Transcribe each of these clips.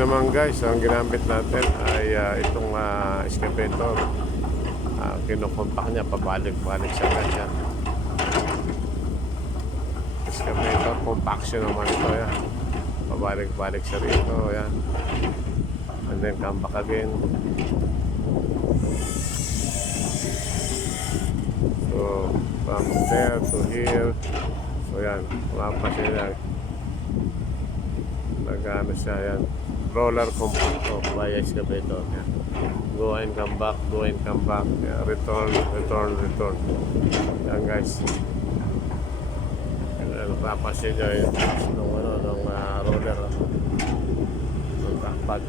Ngayon naman guys, ang ginamit natin ay itong excavator. Kinukumpak niya, pabalik-balik sa kanya. Excavator, compaction naman ito yan. Pabalik-balik sa rito, yan. And then come back again. So, from there to here. So yan, mapasin na. Nag-ano siya yan. Roller compactor via excavator. Yan. Go and come back, go and come back. Yan. Return, return, return. Yan guys. Papasin nyo yun. Nung roller. Nung trackpad.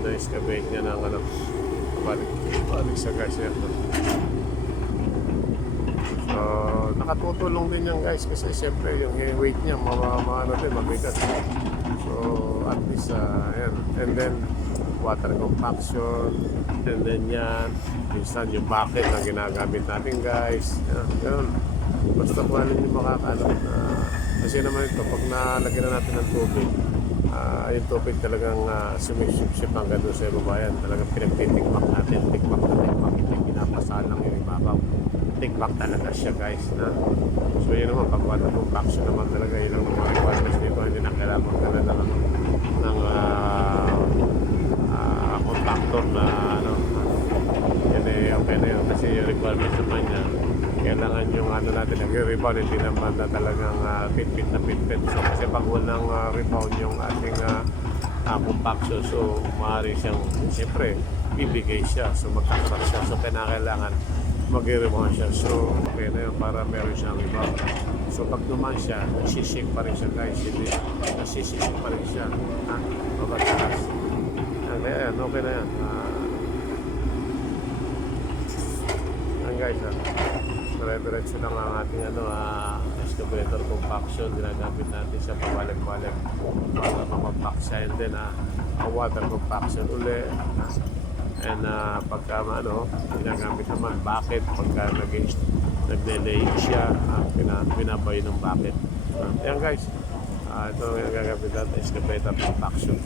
Na-excavate niya ng balik sa guys yan. So, nakatutulong din yan guys kasi siyempre yung weight niya mabigat. So, at least yan. And then, water compaction. And then yan. Minsan yung bucket na ginagamit natin guys. Yan. Basta kung ano yung makakano. Kasi naman ito, pag nalagyan na natin ng tubig, yung tubig talagang sumisip hanggang doon sa ibabayan. Talagang pinagtitikmak natin. Tikmak na tikmak. Hindi pinapasalang yung ibabaw. Tikmak talaga siya guys. So yun naman, pag water compaction naman talaga, yun ang mga requirements dito. Hindi na kailangan magkala ng compactor na yan okay na yun. Kasi yung requirements naman niya, kailangan yung natin nag-rebound, hindi naman na talagang fit-fit na fit-fit. So kasi pag walang rebound yung ating compaction, so maaari siyang, siyempre, bibigay siya. So magkakaroon siya. So kailangan mag-rebound siya. So okay na yun para meron siyang rebound. So pag duman siya, nasisik pa rin siya guys. Hindi, nasisik pa rin siya. Mabatakas. Kaya yan, okay na yan. Yan guys, dire-diretso lang ang ating excavator compaction. Ginagamit natin siya pabalik-balik para makapack siya. And then water compaction uli. And pagka ginagamit naman bucket pagka nag-delay siya, binabay ng bucket. Yan guys, ito yung gagamit natin, excavator compaction.